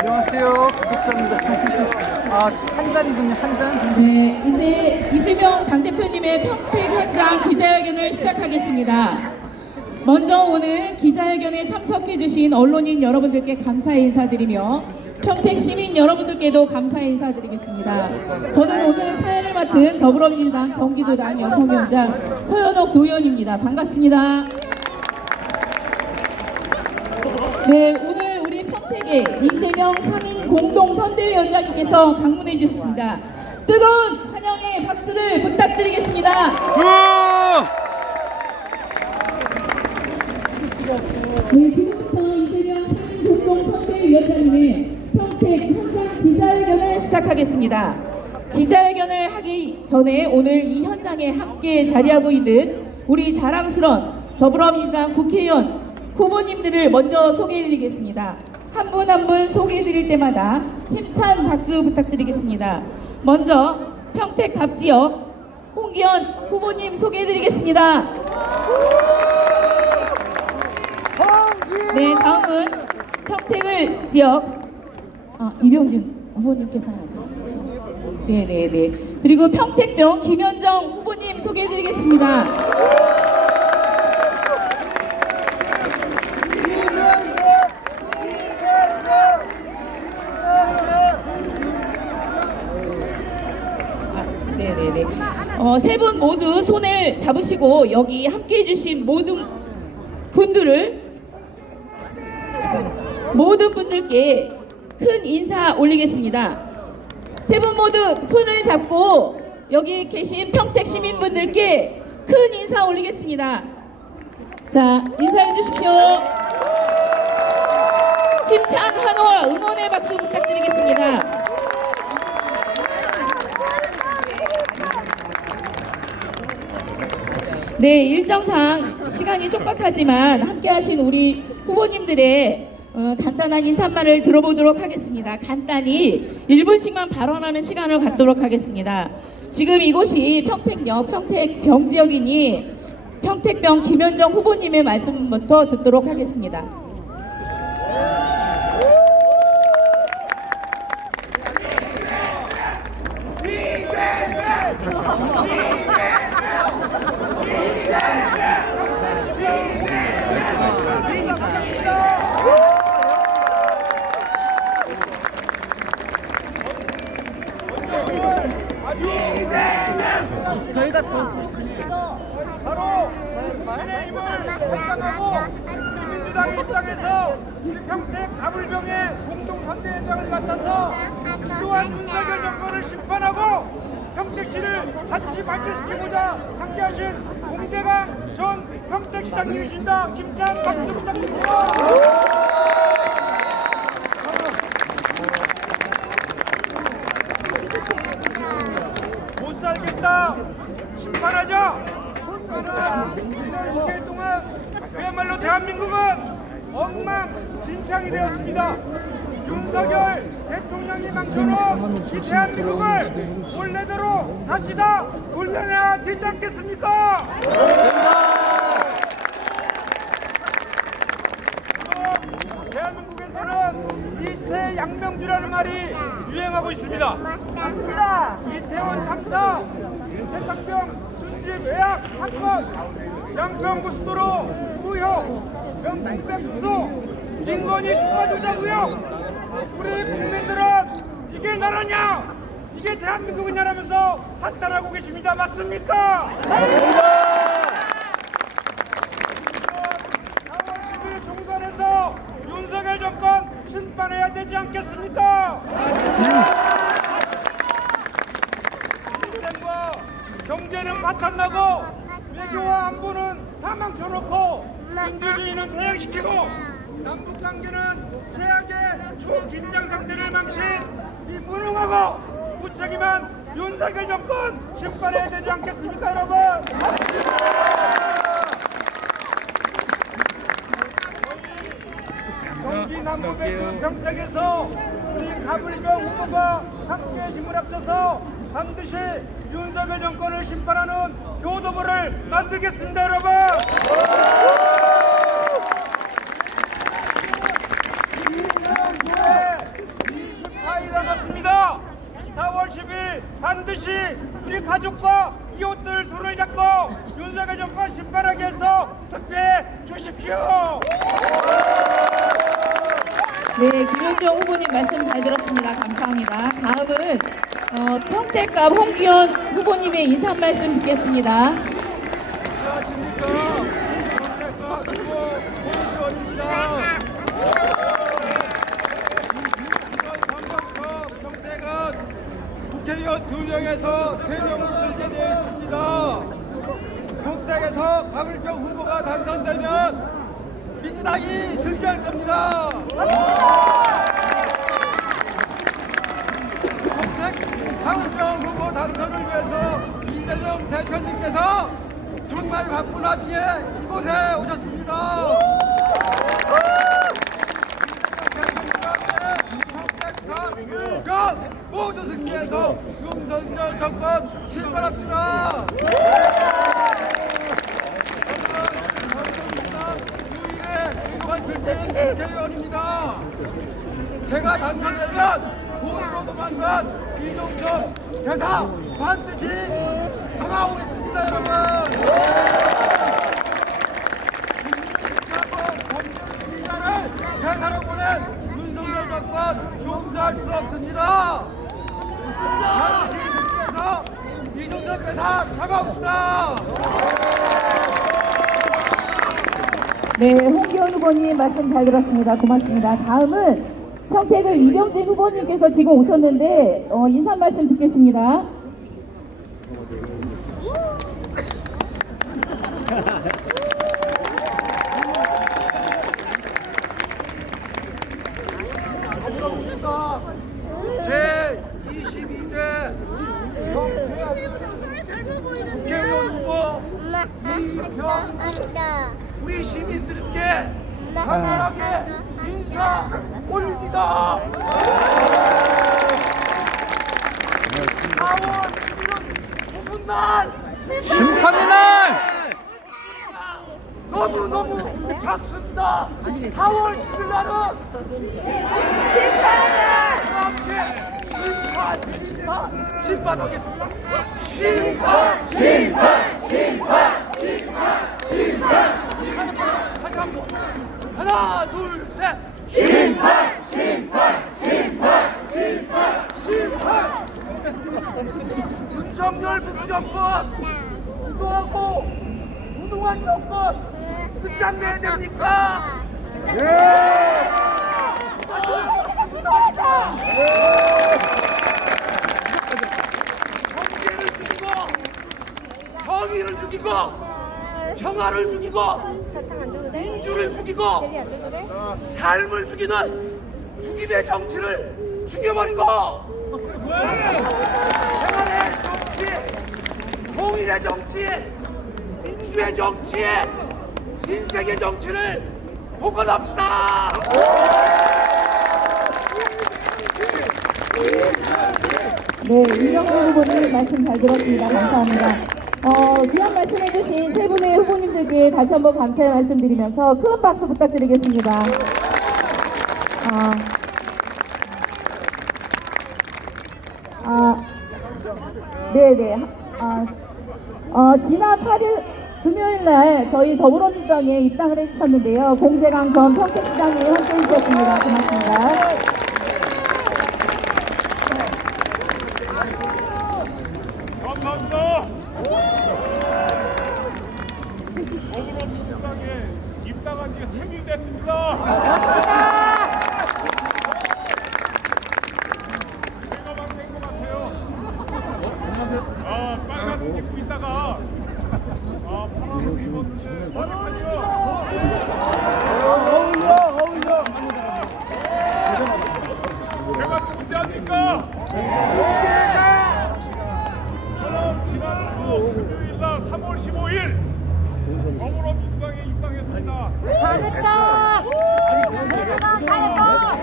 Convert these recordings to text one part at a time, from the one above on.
안녕하세요. 구독자입니다. 한 잔이군요, 한 잔. 네, 이제 이재명 당대표님의 평택 현장 기자회견을 시작하겠습니다. 먼저 오늘 기자회견에 참석해주신 언론인 여러분들께 감사의 인사드리며 평택 시민 여러분들께도 감사의 인사드리겠습니다. 저는 오늘 사회를 맡은 더불어민주당 경기도당 여성위원장 서현옥 도의원입니다. 반갑습니다. 네, 오늘 우리 평택에 이재명 상임 공동선대위원장님께서 방문해 주셨습니다. 뜨거운 환영의 박수를 부탁드리겠습니다. 네, 지금부터 이재명 상임 공동선대위원장님의 평택 현장 기자회견을 시작하겠습니다. 기자회견을 하기 전에 오늘 이 현장에 함께 자리하고 있는 우리 자랑스러운 더불어민주당 국회의원 후보님들을 먼저 소개해드리겠습니다. 한 분 한 분 소개해드릴 때마다 힘찬 박수 부탁드리겠습니다. 먼저 평택 갑지역 홍기현 후보님 소개해드리겠습니다. 네, 다음은 평택을 지역 이병균 후보님께서 하죠. 네네네. 그리고 평택병 김현정 후보님 소개해드리겠습니다. 네네네. 세 분 모두 손을 잡으시고 여기 함께 해주신 모든 분들께 큰 인사 올리겠습니다. 세 분 모두 손을 잡고 여기 계신 평택 시민분들께 큰 인사 올리겠습니다. 자, 인사해 주십시오. 힘찬 환호와 응원의 박수 부탁드리겠습니다. 네, 일정상 시간이 촉박하지만 함께 하신 우리 후보님들의 간단한 인사말을 들어보도록 하겠습니다. 간단히 1분씩만 발언하는 시간을 갖도록 하겠습니다. 지금 이곳이 평택역, 평택병 지역이니 평택병 김현정 후보님의 말씀부터 듣도록 하겠습니다. 저희가 더 좋습니다. 바로 민의힘을 결정하고 민주당의 입장에서 평택 가불병의 공동선대위원장을 맡아서 또한 윤석열 정권을 심판하고 평택시를 같이 발전시키고자 함께하신 공대강 전 평택시장님이십니다. 김찬 박수 부탁드립니다. 못 살겠다. 심판하자. 심판은 10년 동안 그야말로 대한민국은 엉망진창이 되었습니다. 윤석열 대통령이 망쳐놓은 이 대한민국을 원래대로 다시 다 돌려내야 되지 않겠습니까? 대한민국에서는 이채양명주라는 말이 유행하고 있습니다. 맞습니다. 이태원 참사, 최상병 순집 외약 사건, 양평고속도로 후효, 명백수소, 김건희 축하조작 의혹. 우리 국민들은 이게 나라냐, 이게 대한민국이냐라면서 한탄하고 계십니다. 맞습니까? 맞습니다. 4월 10일 총선에서 윤석열 정권 심판해야 되지 않겠습니까? 인생과 경제는 바탕나고 외교와 안보는 다 망쳐놓고 민주주의는 퇴행시키고 남북관계는 최악의 초긴장 상태를 망친 이 무능하고 무책임한 윤석열 정권 심판해야 되지 않겠습니까, 여러분? 경기 남부의 그 평택에서 우리 가불경 후보가 함께 힘을 합쳐서 반드시 윤석열 정권을 심판하는 교도부를 만들겠습니다, 여러분. 24일 남았습니다. 4월 10일 반드시 우리 가족과 이웃들 손을 잡고 윤석열 정권 심판하기 위해서 투표해 주십시오. 네, 김현정 후보님 말씀 잘 들었습니다. 감사합니다. 다음은 평택갑 홍기현 후보님의 인사 한 말씀 듣겠습니다. 안녕하십니까. 평택갑 후보 홍기현입니다. 평택은 국회의원 2명에서 3명을 들게 되어 있습니다. 평택에서 가불경 후보가 당선되면 민주당이 승리할 겁니다. 평택 가불경 후보 당선을 위해서 이재명 대표님께서 정말 바쁜 와중에 이곳에 오셨습니다. 모두 승리해서 윤석열 정권 실현합시다. 유일의 국회의원입니다. 제가 당선되면 고의로 도망간 이종철 대사 반드시 잡아오겠습니다, 여러분. 범죄를 대사로 보낸 윤석열 정권 용서할 수 없습니다. 반드시 승리해서 이종철 대사 잡아옵시다. 네, 홍기현 후보님 말씀 잘 들었습니다. 고맙습니다. 다음은 평택을 이병진 후보님께서 지금 오셨는데 인사 말씀 듣겠습니다. 제 22대 국회의원 후보 우리 시민들께 강하게 인사 올립니다. 4월 11일 무슨 날? 심판의 날! 너무너무 작습니다. 4월 10일 날은 심판하겠습니다. 심판! 다시 한번 하나 둘 셋 심판! 윤석열 부정권 이거하고 무능한 정권 끝장내야 됩니까? 경제를 죽이고 정의를 죽이고 평화를 죽이고 민주를 죽이고 삶을 죽이는 죽임의 정치를 죽여버리고 평화의 정치, 통일의 정치, 민주의 정치, 인생의 정치를 복원합시다. 네, 이병진 후보님 말씀 잘 들었습니다. 감사합니다. 귀한 말씀해주신 세 분의 후보님들께 다시 한번 감사의 말씀드리면서 큰 박수 부탁드리겠습니다. 네네. 지난 8일 금요일 날 저희 더불어민주당에 입당을 해주셨는데요. 공재강 전 평택시장에 함께 해주셨습니다. 고맙습니다. 감사합니다. 더불어민주당에 입당한 지 3일 됐습니다. 제가 막된 것 같아요. 빨간 옷 입고 있다가 파란 옷 입었는데 어울려. 제가 누구지 아닙니까? 4월 15일 더불어민주당에 입당했습니다. 잘했다. 잘했다.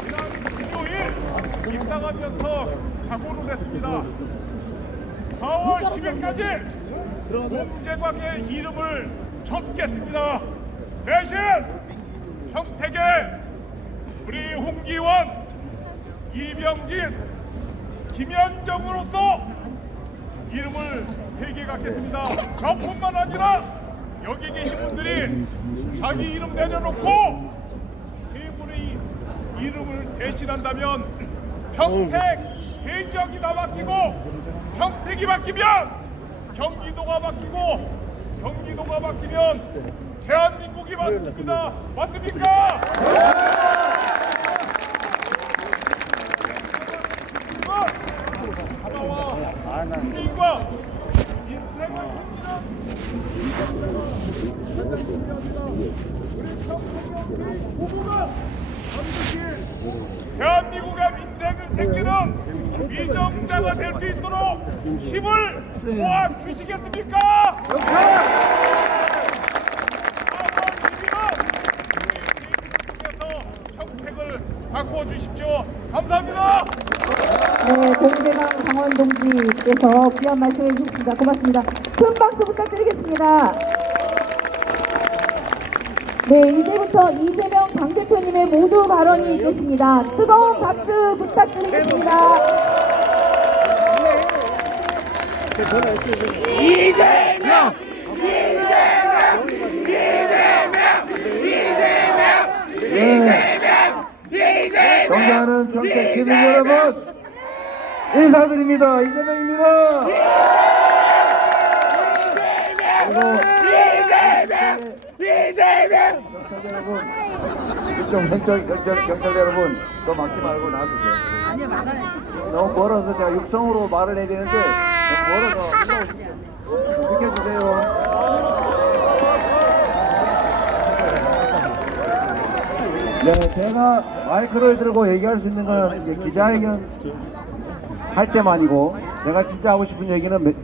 지난 금요일 입당하면서 각오를 했습니다. 4월 10일까지 공제광의 이름을 적겠습니다. 대신 평택에 우리 홍기원, 이병진, 김현정으로서 이름을 회개받겠습니다. 저뿐만 아니라 여기 계신 분들이 자기 이름 내려놓고 대구의 이름을 대신한다면 평택 대지역이 다 바뀌고 평택이 바뀌면 경기도가 바뀌고 경기도가 바뀌면 대한민국이 바뀝니다. 맞습니까? 하나와 국민과 인생을 후보가 반드시 대한민국의 민생을 챙기는 위정자가 될 수 있도록 힘을 모아 주시겠습니까? 4월 10일은 평택을 바꿔 주십시오. 감사합니다. 네, 공대강 강원 동지께서 귀한 말씀해 주셨습니다. 고맙습니다. 큰 박수 부탁드리겠습니다. 네, 이제부터 이재명 당대표님의 모두 발언이 있겠습니다. 뜨거운 박수 부탁드리겠습니다. 이재명! 경사하는 평택 시민 여러분 인사드립니다. 이재명입니다. 이재명! 경찰 여러분, 이쪽 경찰 여러분, 너 막지 말고 놔두세요. 너무 멀어서 제가 육성으로 말을 해야 되는데 너무 멀어서 비켜주세요. 네, 제가 마이크를 들고 얘기할 수 있는 건 이제 기자회견 할 때만이고, 제가 진짜 하고 싶은 얘기는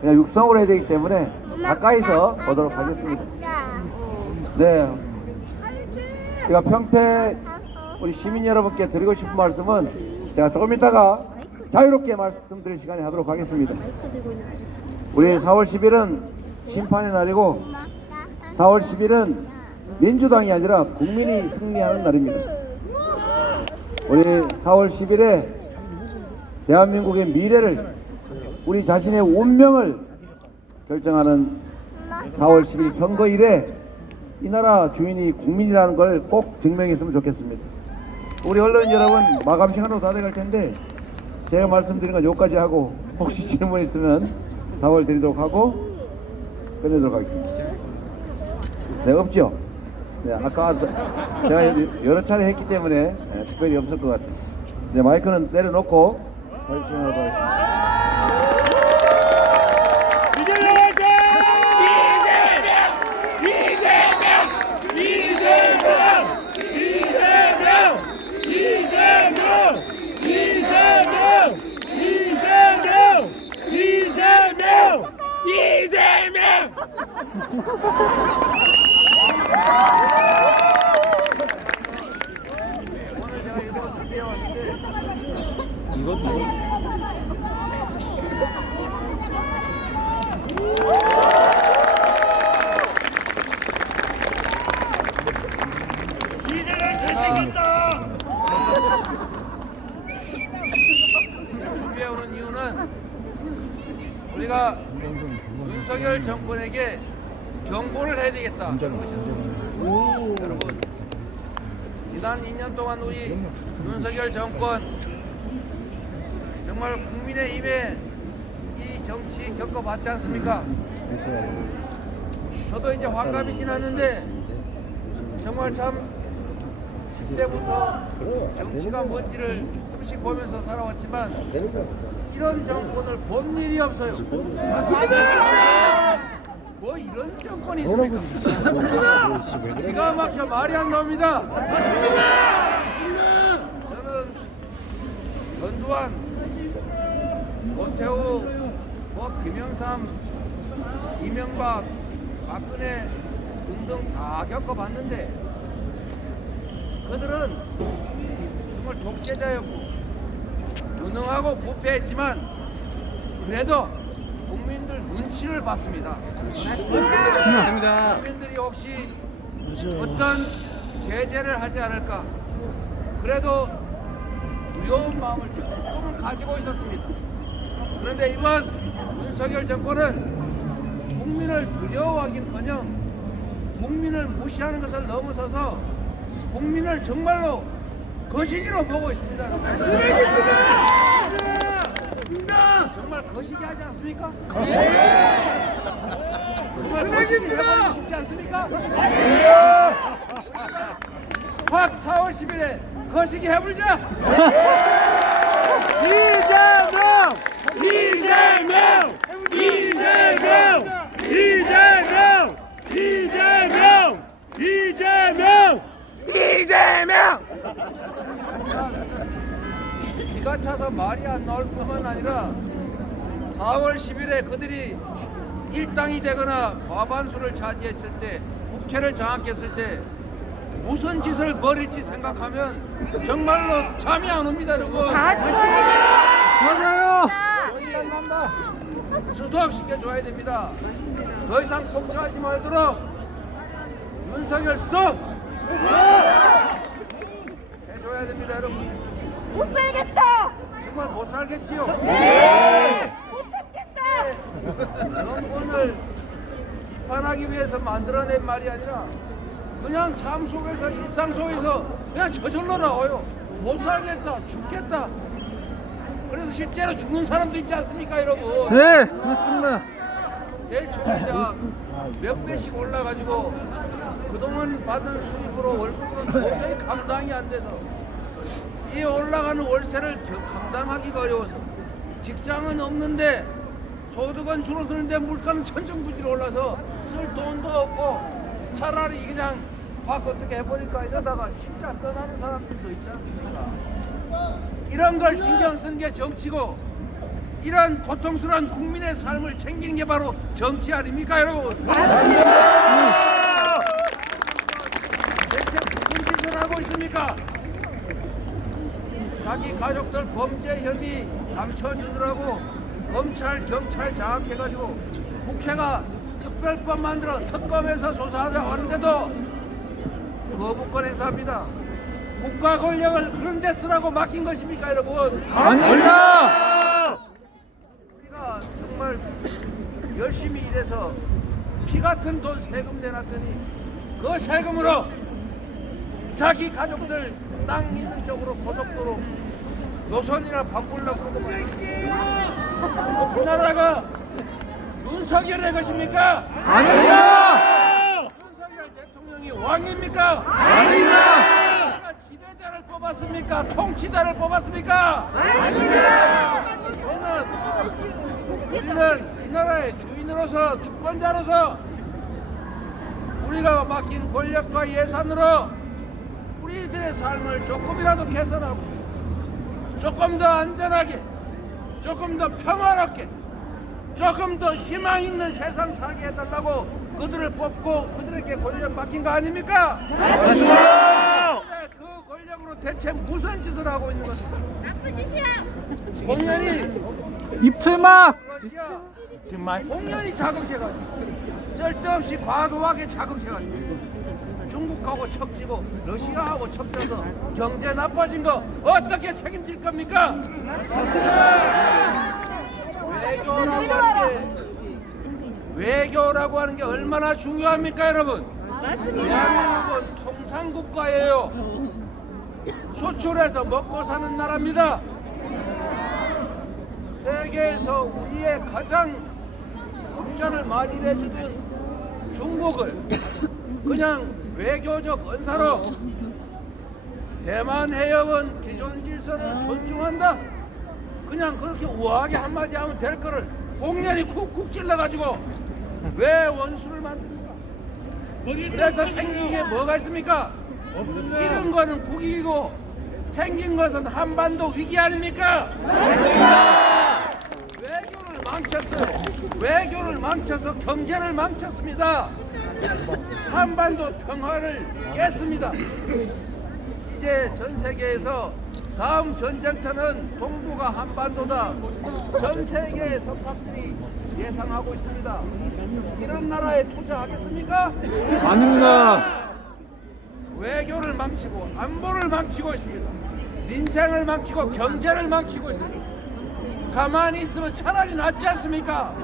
그냥 육성으로 해야 되기 때문에 가까이서 보도록 하겠습니다. 네, 제가 평택 우리 시민 여러분께 드리고 싶은 말씀은 제가 조금 이따가 자유롭게 말씀드릴 시간에 하도록 하겠습니다. 우리 4월 10일은 심판의 날이고 4월 10일은 민주당이 아니라 국민이 승리하는 날입니다. 우리 4월 10일에 대한민국의 미래를, 우리 자신의 운명을 결정하는 4월 10일 선거일에 이 나라 주인이 국민이라는 걸 꼭 증명했으면 좋겠습니다. 우리 언론인 여러분, 마감 시간으로 다 돼갈 텐데 제가 말씀드린 건 여기까지 하고, 혹시 질문 있으면 답을 드리도록 하고 끝내도록 하겠습니다. 네, 없죠? 네, 아까 제가 여러 차례 했기 때문에 특별히 없을 것 같아요. 네, 마이크는 내려놓고 다시 진행하도록 하겠습니다. 준비해오는 이유는 우리가 윤석열 정권에게 경고를 해야 되겠다. 여러분, 지난 2년 동안 우리 윤석열 정권 정말 국민의힘의 이 정치 겪어봤지 않습니까? 저도 이제 환갑이 지났는데 정말 참 10대부터 정치가 뭔지를 조금씩 보면서 살아왔지만 이런 정권을 본 일이 없어요. 맞습니다. 뭐 이런 정권이 있습니까? 기가 막혀 말이 안 나옵니다. 맞습니다. 저는 전두환, 노태우, 뭐 김영삼, 이명박, 박근혜 등등 다 겪어봤는데 그들은 정말 독재자였고 무능하고 부패했지만 그래도 국민들 눈치를 봤습니다. 국민들이 혹시 어떤 제재를 하지 않을까 그래도 두려운 마음을 조금은 가지고 있었습니다. 그런데 이번 윤석열 정권은 국민을 두려워하긴커녕 국민을 무시하는 것을 넘어서서 국민을 정말로 거시기로 보고 있습니다. 정말 거시기 하지 않습니까? 정말 거시기 해버리고 싶지 않습니까? 확 4월 10일에 거시기 해불자! 이재명! 이재명! 이재명! 이재명! 이재명! 이재명! 이재명! 기가 차서 말이 안 나올 뿐만 아니라 4월 10일에 그들이 일당이 되거나 과반수를 차지했을 때 국회를 장악했을 때 무슨 짓을 벌일지 생각하면 정말로 잠이 안 옵니다, 여러분. 맞아요. 스톱시켜줘야 됩니다. 더 이상 폭주하지 말도록 윤석열 스톱! 해줘야 됩니다, 여러분. 못 살겠다. 정말 못 살겠지요? 못 참겠다. 정권을 비판하기 위해서 만들어낸 말이 아니라 그냥 삶 속에서 일상 속에서 그냥 저절로 나와요. 못 살겠다, 죽겠다. 그래서 실제로 죽는 사람도 있지 않습니까, 여러분? 네, 맞습니다. 내일 초이자 몇 배씩 올라가지고 그동안 받은 수입으로 월급으로 도저히 감당이 안 돼서 이 올라가는 월세를 감당하기가 어려워서 직장은 없는데 소득은 줄어드는데 물가는 천정부지로 올라서 쓸 돈도 없고 차라리 그냥 확 어떻게 해버릴까 이러다가 진짜 떠나는 사람들도 있지 않습니까? 이런 걸 신경 쓰는 게 정치고 이런 고통스러운 국민의 삶을 챙기는 게 바로 정치 아닙니까, 여러분? 대체 무슨 짓을 하고 있습니까? 자기 가족들 범죄 혐의 감춰주느라고 검찰, 경찰 장악해가지고 국회가 특별법 만들어 특검에서 조사하자고 하는데도 거부권 행사합니다. 국가 권력을 그런 데 쓰라고 맡긴 것입니까, 여러분? 아닙니다. 우리가 정말 열심히 일해서 피 같은 돈 세금 내놨더니 그 세금으로 자기 가족들 땅 있는 쪽으로 고속도로 노선이나 바꾸려고 그러고 말이야. 이 나라가 윤석열의 것입니까? 아닙니다. 윤석열 대통령이 왕입니까? 아닙니다. 우리가 지배자를 뽑았습니까? 통치자를 뽑았습니까? 아닙니다. 우리는 이 나라의 주인으로서 주권자로서 우리가 맡긴 권력과 예산으로 우리들의 삶을 조금이라도 개선하고 조금 더 안전하게 조금 더 평화롭게 조금 더 희망 있는 세상 살게 해달라고 그들을 뽑고 그들에게 권력 맡긴 거 아닙니까? 맞습니다. 그 권력으로 대체 무슨 짓을 하고 있는 겁니까? 나쁜 짓이야. 공연이 입틀막. 공연이 자극해가지고 쓸데없이 과도하게 자극해가지고 중국하고 척지고 러시아하고 척져서 경제 나빠진 거 어떻게 책임질 겁니까? 외교라고 하는 게 얼마나 중요합니까, 여러분? 대한민국은 통상국가예요. 수출해서 먹고 사는 나라입니다. 세계에서 우리의 가장 흑전을 많이 내주던 중국을 그냥 외교적 언사로 대만 해협은 기존 질서를 존중한다. 그냥 그렇게 우아하게 한마디 하면 될 거를 공연히 쿡쿡 찔러가지고 왜 원수를 만듭니까? 그래서 생긴 게 뭐가 있습니까? 이런 거는 국익이고 생긴 것은 한반도 위기 아닙니까? 외교를 망쳤어요. 외교를 망쳐서 경제를 망쳤습니다. 한반도 평화를 깼습니다. 이제 전 세계에서 다음 전쟁터는 동북아 한반도다. 전 세계의 석학들이 예상하고 있습니다. 이런 나라에 투자하겠습니까? 아닙니다. 외교를 망치고 안보를 망치고 있습니다. 민생을 망치고 경제를 망치고 있습니다. 가만히 있으면 차라리 낫지 않습니까?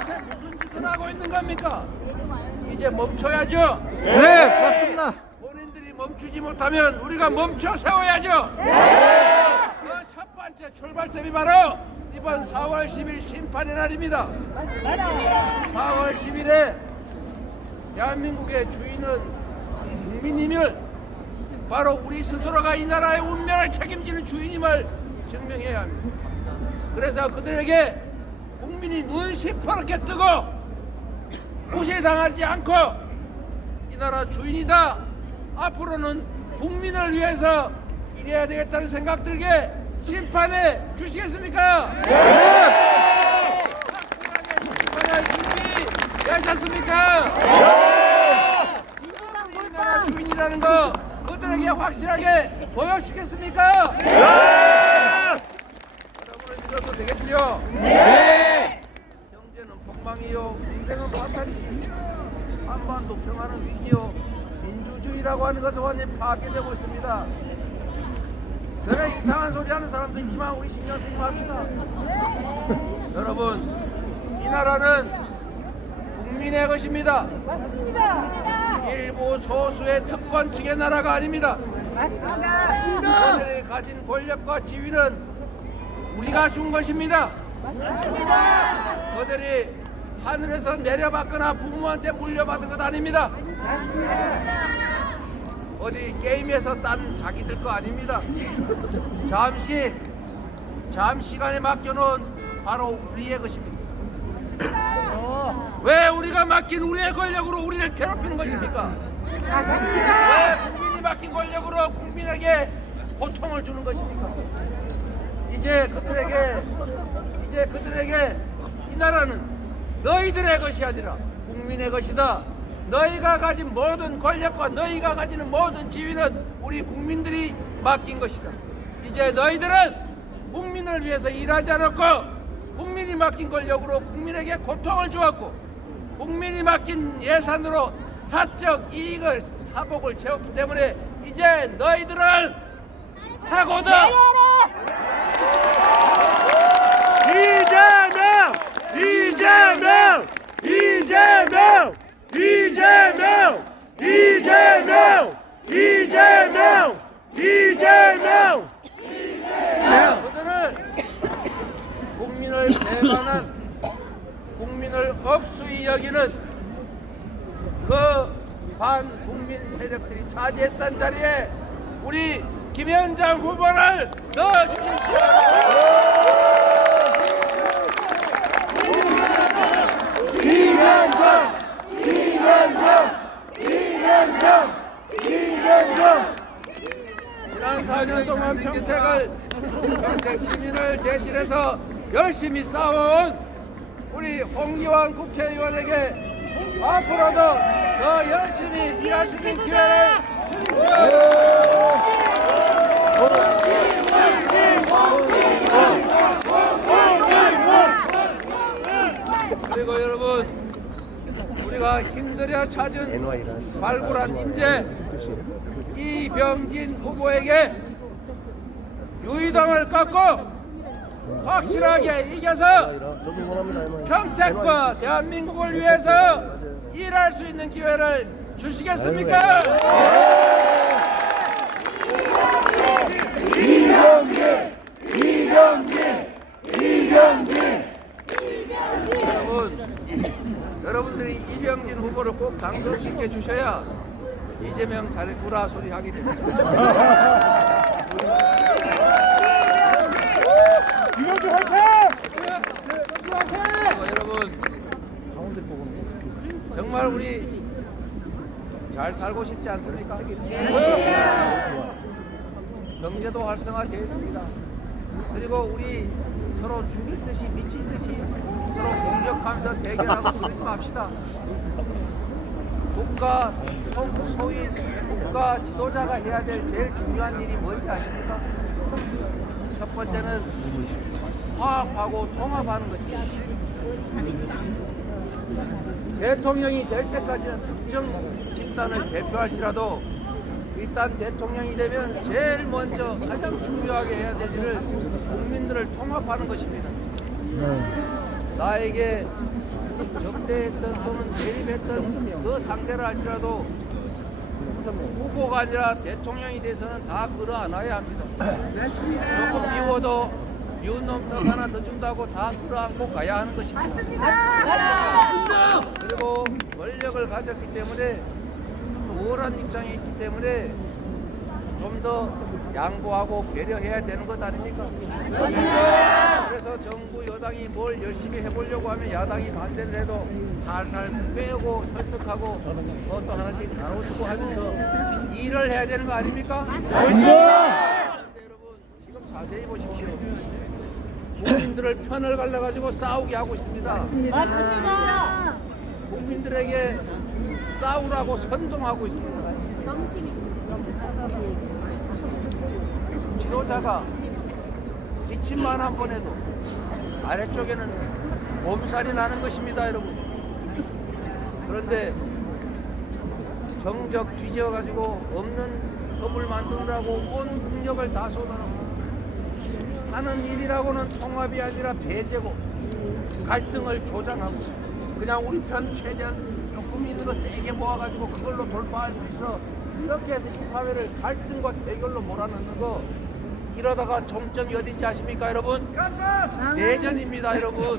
대체 무슨 짓을 하고 있는 겁니까? 이제 멈춰야죠. 네, 맞습니다. 본인들이 멈추지 못하면 우리가 멈춰 세워야죠. 그 첫 번째 출발점이 바로 이번 4월 10일 심판의 날입니다. 4월 10일에 대한민국의 주인은 국민임을, 바로 우리 스스로가 이 나라의 운명을 책임지는 주인임을 증명해야 합니다. 그래서 그들에게 국민이 눈 시퍼렇게 뜨고 무시당하지 않고 이 나라 주인이다, 앞으로는 국민을 위해서 일해야 되겠다는 생각 들게 심판해 주시겠습니까? 네! 심판할 준비 되셨습니까? 이 나라 주인이라는 거 그들에게 확실하게 보여주겠습니까? 여러분을 믿어도 되겠지요? 네! 경제는 폭망이요, 민생은 파탄이요, 한반도 평화는 위기요, 민주주의라고 하는 것은 완전히 파괴되고 있습니다. 전에 이상한 소리 하는 사람도 있지만 우리 신경 쓰지 맙시다. 여러분, 이 나라는 국민의 것입니다. 맞습니다. 일부 소수의 특권층의 나라가 아닙니다. 맞습니다. 그들이 가진 권력과 지위는 우리가 준 것입니다. 맞습니다. 그들이 하늘에서 내려받거나 부모한테 물려받은 것 아닙니다. 맞습니다. 어디 게임에서 딴 자기들 거 아닙니다. 잠시간에 맡겨놓은 바로 우리의 것입니다. 왜 우리가 맡긴 우리의 권력으로 우리를 괴롭히는 것입니까? 왜 국민이 맡긴 권력으로 국민에게 고통을 주는 것입니까? 이제 그들에게 이 나라는 너희들의 것이 아니라 국민의 것이다. 너희가 가진 모든 권력과 너희가 가지는 모든 지위는 우리 국민들이 맡긴 것이다. 이제 너희들은 국민을 위해서 일하지 않았고 국민이 맡긴 권력으로 국민에게 고통을 주었고 국민이 맡긴 예산으로 사적 이익을 사복을 채웠기 때문에 이제 너희들은 해고다. 그들은 국민을 배반한, 국민을 업수히 여기는 그 반국민 세력들이 차지했던 자리에 우리 김현장 후보를 넣어주십시오. 지난 4년 동안 평택 시민을 대신해서 열심히 싸워온 우리 홍기환 국회의원에게 앞으로도 더 열심히 일할 수 있는 기회를 주십시오. 그리고 여러분, 우리가 힘들여 찾은 발굴한 인재 이병진 후보에게 유이동을 꺾고 확실하게 이겨서 평택과 대한민국을 위해서 일할 수 있는 기회를 주시겠습니까? 여러분들이 이병진 후보를 꼭 당선시켜 주셔야 이재명 잘했구나 소리 하게 됩니다. 여러분, 정말 우리 잘 살고 싶지 않습니까? 경제도 활성화되어야 됩니다. 그리고 우리 서로 죽일 듯이 미칠 듯이 서로 공격하면서 대결하고 그러지 맙시다. 소위 국가 지도자가 해야 될 제일 중요한 일이 뭔지 아십니까? 첫 번째는 화합하고 통합하는 것입니다. 대통령이 될 때까지는 특정 집단을 대표할지라도 일단 대통령이 되면 제일 먼저 가장 중요하게 해야 될 일을 국민들을 통합하는 것입니다. 나에게 적대했던 또는 대립했던 그 상대를 할지라도 후보가 아니라 대통령이 돼서는 다 끌어안아야 합니다. 조금 미워도 미운 놈 떡 하나 더 준다고 다 끌어안고 가야 하는 것입니다. 맞습니다. 그리고 권력을 가졌기 때문에 우월한 입장에 있기 때문에 좀 더 양보하고 배려해야 되는 것 아닙니까? 그래서 정부 여당이 뭘 열심히 해보려고 하면 야당이 반대를 해도 살살 빼고 설득하고 그것도 하나씩 나눠주고 하면서 일을 해야 되는 거 아닙니까? 그런데 여러분 지금 자세히 보십시오. 국민들을 편을 갈라가지고 싸우게 하고 있습니다. 맞습니다. 국민들에게 싸우라고 선동하고 있습니다. 지도자가 기침만 한 번 해도 아래쪽에는 몸살이 나는 것입니다, 여러분. 그런데 정적 뒤져가지고 없는 법을 만드느라고 온 국력을 다 쏟아놓고 하는 일이라고는 통합이 아니라 배제고 갈등을 조장하고 있습니다. 그냥 우리 편 최대한 조금 있는 거 세게 모아가지고 그걸로 돌파할 수 있어. 이렇게 해서 이 사회를 갈등과 대결로 몰아넣는 거 이러다가 종점이 어딘지 아십니까, 여러분? 내전입니다, 여러분.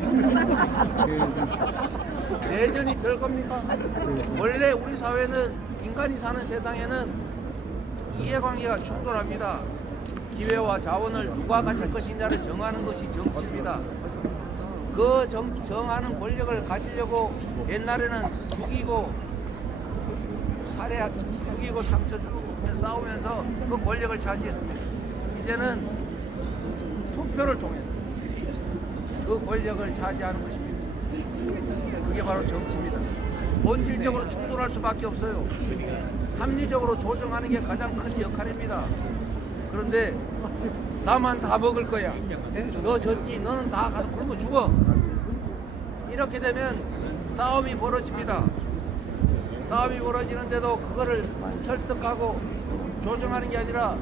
내전이 될 겁니까? 원래 우리 사회는 인간이 사는 세상에는 이해관계가 충돌합니다. 기회와 자원을 누가 가질 것이냐를 정하는 것이 정치입니다. 그 정하는 권력을 가지려고 옛날에는 죽이고 죽이고 상처 주고 싸우면서 그 권력을 차지했습니다. 이제는 투표를 통해서 그 권력을 차지하는 것입니다. 그게 바로 정치입니다. 본질적으로 충돌할 수밖에 없어요. 합리적으로 조정하는 게 가장 큰 역할입니다. 그런데 나만 다 먹을 거야. 너 졌지. 너는 다 가서 굶어 죽어. 이렇게 되면 싸움이 벌어집니다. 싸움이 벌어지는데도 그거를 설득하고 조정하는 게 아니라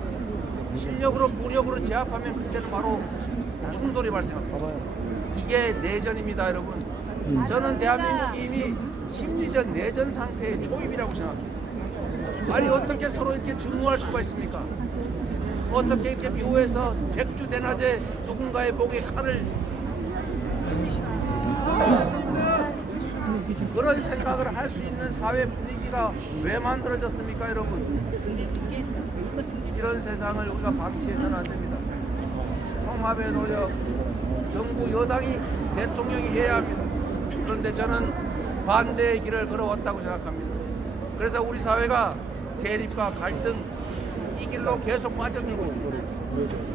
실력으로 무력으로 제압하면 그때는 바로 충돌이 발생합니다. 이게 내전입니다, 여러분. 저는 대한민국이 이미 심리전 내전 상태의 초입이라고 생각합니다. 아니 어떻게 서로 이렇게 증오할 수가 있습니까? 어떻게 이렇게 묘해서 백주대낮에 누군가의 목에 칼을 그런 생각을 할 수 있는 사회 분위기가 왜 만들어졌습니까, 여러분? 이런 세상을 우리가 방치해서는 안 됩니다. 통합의 노력, 정부 여당이 대통령이 해야 합니다. 그런데 저는 반대의 길을 걸어왔다고 생각합니다. 그래서 우리 사회가 대립과 갈등 이 길로 계속 빠져들고 있습니다.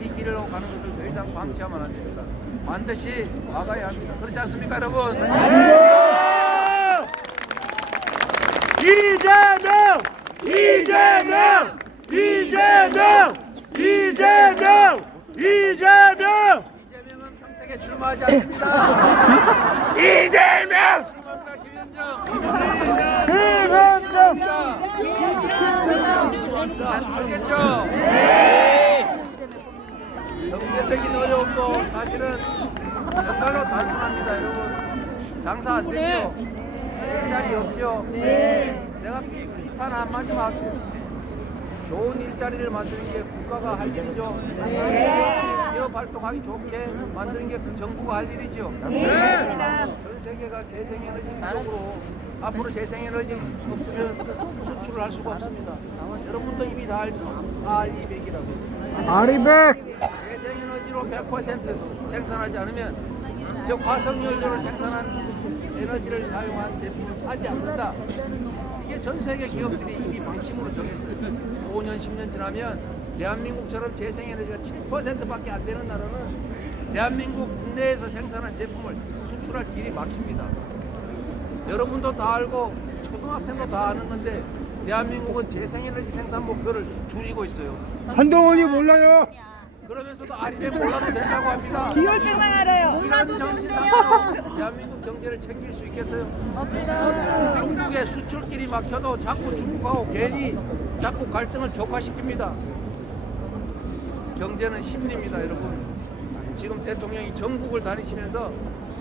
이 길로 가는 것을 더 이상 방치하면 안 됩니다. 반드시 막아야 합니다. 그렇지 않습니까, 여러분? 이재명! 이재명! 이재명! 이재명! 이재명! 이재명은 평택에 출마하지 않습니다. 이재명! 출마합니다, 김현정. 아시겠죠? 경제적인 어려움도 사실은 정말로 단순합니다, 여러분. 장사 안 되죠? 일자리 없죠? 내가 비판 한마디 할게요. 좋은 일자리를 만드는 게 국가가 할 일이죠. 기업 활동하기 좋게 만드는 게 정부가 할 일이죠. 전 세계가 재생에너지 쪽으로 앞으로 재생에너지 없으면 수출을 할 수가 없습니다. 여러분도 이미 다 알죠. R200이라고. 아리백! 재생에너지로 100% 생산하지 않으면 즉 화석연료를 생산한 에너지를 사용한 제품을 사지 않는다. 이게 전 세계 기업들이 이미 방침으로 정했어요. 5년, 10년 지나면 대한민국처럼 재생에너지가 7%밖에 안 되는 나라는 대한민국 국내에서 생산한 제품을 수출할 길이 막힙니다. 여러분도 다 알고 초등학생도 다 아는 건데 대한민국은 재생에너지 생산 목표를 줄이고 있어요. 한동훈이 몰라요. 그러면서도 아니면 몰라도 된다고 합니다. 비올 때만 알아요. 이런 정신으로 대한민국 경제를 챙길 수 있겠어요? 중국의 수출길이 막혀도 자꾸 중국하고 괜히 자꾸 갈등을 격화시킵니다. 경제는 심리입니다, 여러분. 지금 대통령이 전국을 다니시면서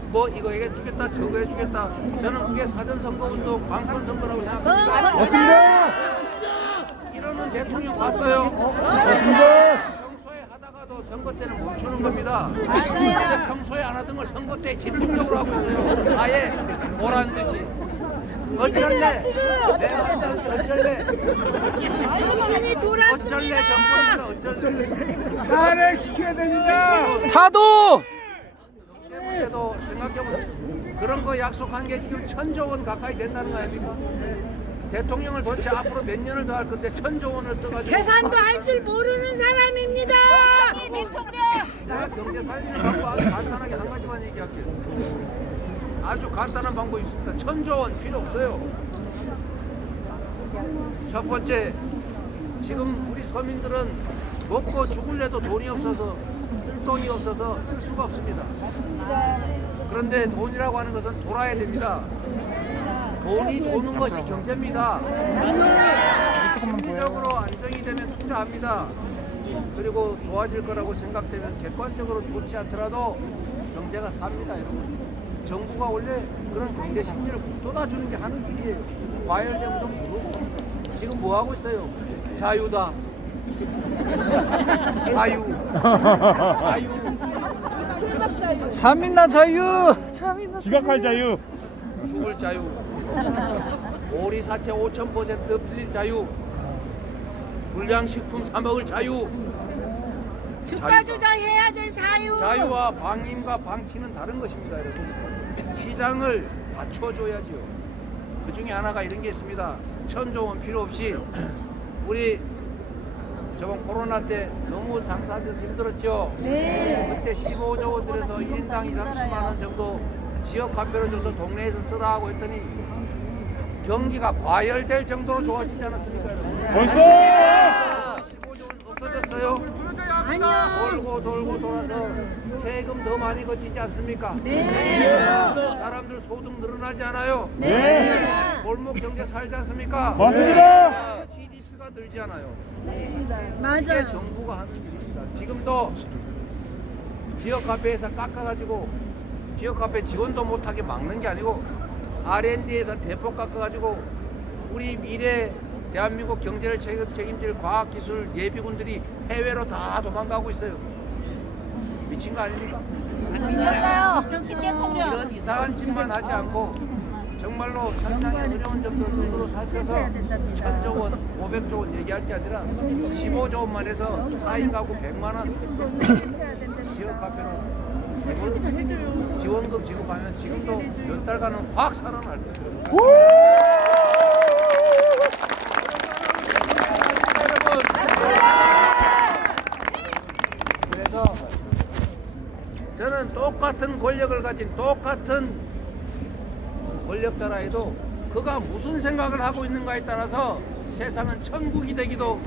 뭐 이거 해주겠다 저거 해주겠다, 저는 그게 사전선거운동 방탄선거라고 생각합니다. 맞습니다. 이러는 대통령 봤어요? 맞습니다. 평소에 하다가도 선거 때는 멈추는 겁니다. 근데 평소에 안 하던 걸 선거 때 집중적으로 하고 있어요. 아예 보란 듯이. 어쩔래? 내가 어쩔래? 정신이 어쩔래? 정권에서 어쩔래? 탄핵시켜야 됩니다. 타도 때문에도 생각해보면 그런 거 약속한 게 지금 1,000조 원 가까이 된다는 거 아닙니까? 대통령을 도대체 앞으로 몇 년을 더 할 건데 1,000조 원을 써가지고 계산도 할 줄 모르는 사람입니다. 제가 경제 살리는 방법 아주 간단하게 한 가지만 얘기할게요. 아주 간단한 방법이 있습니다. 1,000조 원 필요 없어요. 첫 번째, 지금 우리 서민들은 먹고 죽을래도 돈이 없어서 쓸 돈이 없어서 쓸 수가 없습니다. 그런데 돈이라고 하는 것은 돌아야 됩니다. 돈이 도는 것이 경제입니다. 심리적으로 안정이 되면 투자합니다. 그리고 좋아질 거라고 생각되면 객관적으로 좋지 않더라도 경제가 삽니다, 여러분. 정부가 원래 그런 경제 심리를 북돋아주는 게 하는 일이에요. 과열되면 좀 모르고. 지금 뭐 하고 있어요? 자유다. 자유. 자유. 자민나 자유. 지각할 자유. 죽을 자유. 오리 사채 5,000% 빌릴 자유. 불량식품 사 먹을 자유. 주가 조작해야 될 사유. 자유와 방임과 방치는 다른 것입니다, 여러분. 시장을 받쳐줘야지요. 그 중에 하나가 이런 게 있습니다. 1,000조 원 필요 없이 우리 저번 코로나 때 너무 장사하셔서 힘들었죠. 네. 그때 15조 원 들여서 1인당 2, 30만 원 정도 지역 화폐로 줘서 동네에서 쓰라 하고 했더니 경기가 과열될 정도로 좋아지지 않았습니까, 여러분? 벌써 15조 원 없어졌어요. 돌고 돌고 돌아서 세금 더 많이 거치지 않습니까? 네. 사람들 소득 늘어나지 않아요? 네. 골목 경제 살지 않습니까? 맞습니다. GDP가 늘지 않아요. 맞아요. 이게 정부가 하는 일입니다. 지금도 지역 카페에서 깎아가지고 지역 카페 지원도 못하게 막는 게 아니고 R&D에서 대폭 깎아가지고 우리 미래 대한민국 경제를 책임질 과학기술 예비군들이 해외로 다 도망가고 있어요. 미친 거 아닙니까? 이런 이상한 짓만 하지 않고 정말로 현장의 어려운 점들로 살펴서 1,000조 원, 500조 원 얘기할 게 아니라 15조 원만 해서 4인 가구 100만 원 지역 카페로 지원금 지급하면 지금도 몇 달간은 확 살아날 거예요. 그래서 저는 똑같은 권력을 가진 똑같은 권력자라 해도 그가 무슨 생각을 하고 있는가에 따라서 세상은 천국이 되기도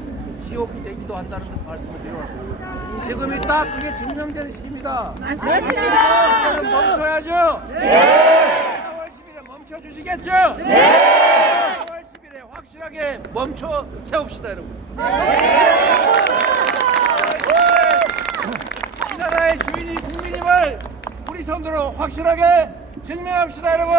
지옥이 되기도 한다는 걸 말씀을 드려왔습니다. 지금이 딱 그게 증명되는 시기입니다. 맞습니다. 이제는 멈춰야죠. 네. 4월 10일에 멈춰주시겠죠? 네. 4월 10일에 확실하게 멈춰 세웁시다, 여러분. 이 나라의 주인이 국민임을 우리 손으로 확실하게 증명합시다, 여러분.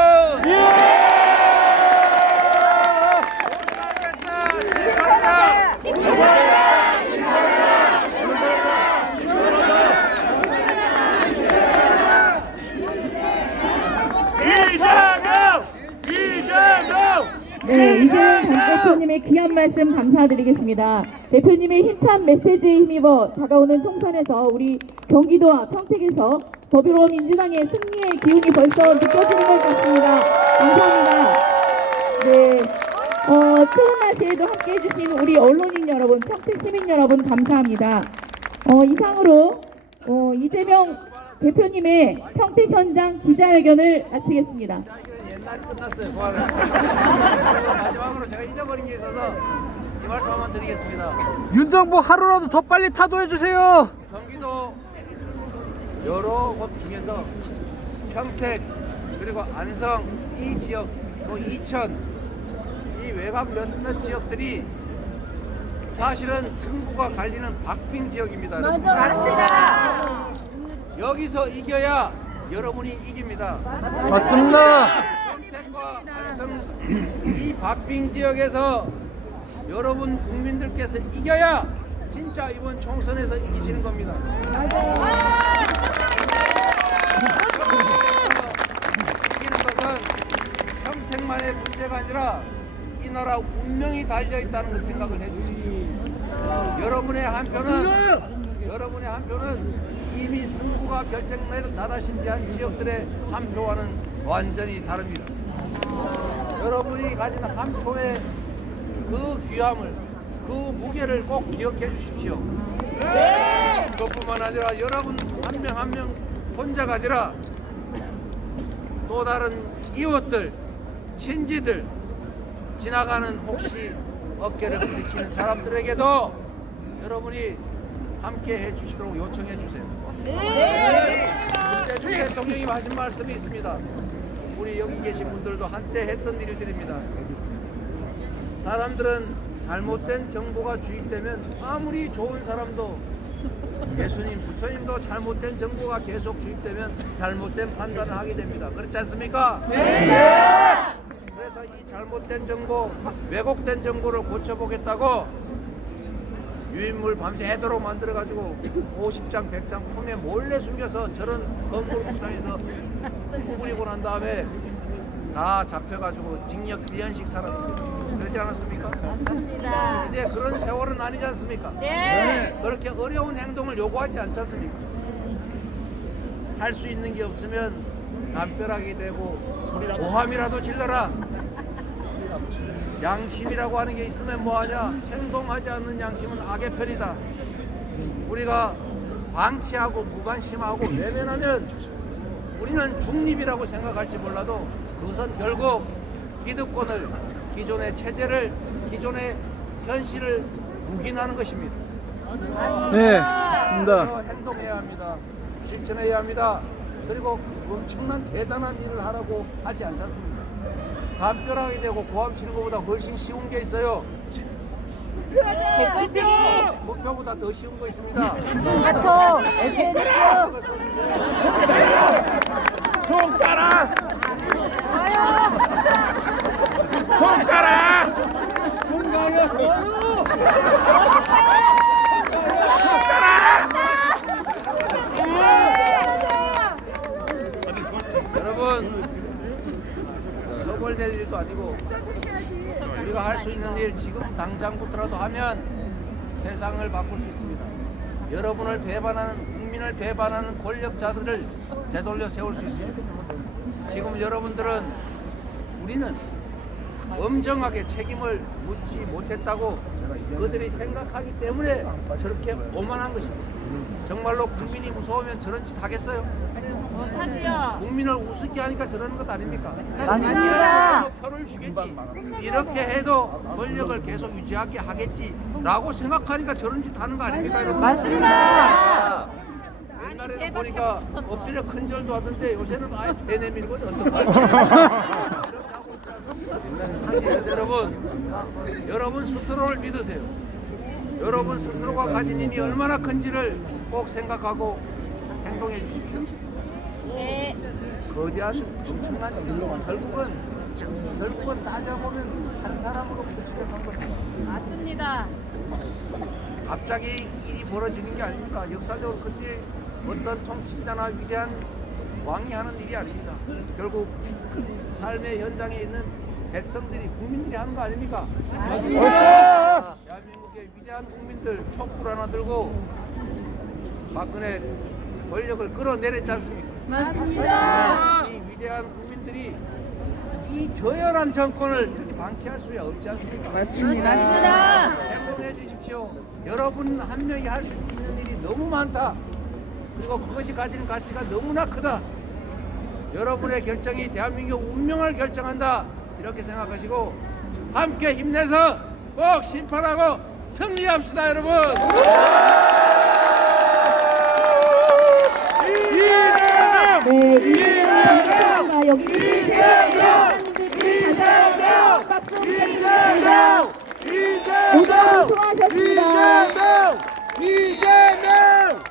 네, 이재명 당대표님의 귀한 말씀 감사드리겠습니다. 대표님의 힘찬 메시지에 힘입어 다가오는 총선에서 우리 경기도와 평택에서 더불어민주당의 승리의 기운이 벌써 느껴지는 것 같습니다. 감사합니다. 네, 추운 날 마시에도 함께 해주신 우리 언론인 여러분, 평택 시민 여러분 감사합니다. 이상으로 이재명 대표님의 평택 현장 기자회견을 마치겠습니다. 옛날에 끝났어요. 마지막으로 제가 잊어버린 게 있어서 이 말씀 한번 드리겠습니다. 윤 정부 하루라도 더 빨리 타도해 주세요. 경기도 여러 곳 중에서 평택 그리고 안성 이 지역 또 이천 이 외곽 몇몇 지역들이 사실은 승부가 갈리는 박빙 지역입니다. 맞습니다. 여기서 이겨야 여러분이 이깁니다. 맞습니다. 평택과 안성 이 박빙 지역에서 여러분 국민들께서 이겨야 진짜 이번 총선에서 이기시는 겁니다. 이기는 것은 평택만의 문제가 아니라 이 나라 운명이 달려 있다는 걸 생각을 해주십시오. 여러분의 한 표는 이미 승부가 결정나다시피 한 지역들의 한 표와는 완전히 다릅니다. 여러분이 가진 한 표의 그 귀함을, 그 무게를 꼭 기억해 주십시오. 그것뿐만 아니라 여러분 한 명 한 명 혼자가 아니라 또 다른 이웃들, 친지들, 지나가는 혹시 어깨를 부딪히는 사람들에게도 여러분이 함께 해주시도록 요청해 주세요. 문재준 대통령이 하신 말씀이 있습니다. 우리 여기 계신 분들도 한때 했던 일들입니다. 사람들은 잘못된 정보가 주입되면 아무리 좋은 사람도 예수님, 부처님도 잘못된 정보가 계속 주입되면 잘못된 판단을 하게 됩니다. 그렇지 않습니까? 네. 그래서 이 잘못된 정보, 왜곡된 정보를 고쳐보겠다고 유인물 밤새도록 만들어가지고 50장, 100장 품에 몰래 숨겨서 저런 건물 옥상에서 꾸리고 난 다음에 다 잡혀가지고 징역 1년씩 살았습니다. 그렇지 않았습니까? 맞습니다. 이제 그런 세월은 아니지 않습니까? 네. 그렇게 어려운 행동을 요구하지 않지 않습니까? 할 수 있는 게 없으면 담벼락이 되고 고함이라도 질러라. 양심이라고 하는 게 있으면 뭐하냐? 행동하지 않는 양심은 악의 편이다. 우리가 방치하고 무관심하고 외면하면 우리는 중립이라고 생각할지 몰라도 그것은 결국 기득권을, 기존의 체제를, 기존의 현실을 묵인하는 것입니다. 네, 맞습니다. 그래서 행동해야 합니다. 실천해야 합니다. 그리고 엄청난 대단한 일을 하라고 하지 않지 않습니까? 담벼락이 되고 고함 치는 것보다 훨씬 쉬운 게 있어요. 댓글 쓰기. 목표보다 더 쉬운 거 있습니다. 카톡, SNS. 손가락! 손가락! 여러분, 처벌될 일도 아니고 우리가 할 수 있는 일 지금 당장부터라도 하면 세상을 바꿀 수 있습니다. 여러분을 배반하는, 국민을 배반하는 권력자들을 되돌려 세울 수 있습니다. 지금 여러분들은, 우리는 엄정하게 책임을 묻지 못했다고 그들이 생각하기 때문에 저렇게 오만한 것입니다. 정말로 국민이 무서우면 저런 짓 하겠어요? 국민을 우습게 하니까 저러는 것 아닙니까? 맞습니다. 표를 주겠지. 이렇게 해도 권력을 계속 유지하게 하겠지 라고 생각하니까 저런 짓 하는 거 아닙니까, 여러분? 맞습니다. 옛날에는 보니까 엎드려 큰절도 하던데 요새는 아예 배 내밀고 어떡하지? 여러분 스스로를 믿으세요. 여러분 스스로가 가진 힘이 얼마나 큰지를 꼭 생각하고 행동해 주십시오. 거대한 엄청난 일로 결국은 따져보면 한 사람으로부터 시작한 겁니다. 맞습니다. 갑자기 일이 벌어지는 게 아닙니까? 역사적으로 그때 어떤 통치자나 위대한 왕이 하는 일이 아닙니다. 결국 삶의 현장에 있는 백성들이, 국민들이 하는 거 아닙니까? 맞습니다. 대한민국의 위대한 국민들 촛불 하나 들고 박근혜 권력을 끌어내렸지 않습니까? 맞습니다. 이 위대한 국민들이 이 저열한 정권을 이렇게 방치할 수 없지 않습니까? 맞습니다. 행동해 주십시오. 여러분 한 명이 할 수 있는 일이 너무 많다. 그리고 그것이 가지는 가치가 너무나 크다. 여러분의 결정이 대한민국 운명을 결정한다. 이렇게 생각하시고 함께 힘내서 꼭 심판하고 승리합시다, 여러분. 네, 이재명 여기 계신 분들께 다시 한번 박수 부탁드립니다. 모두 수고하셨습니다. 이재명!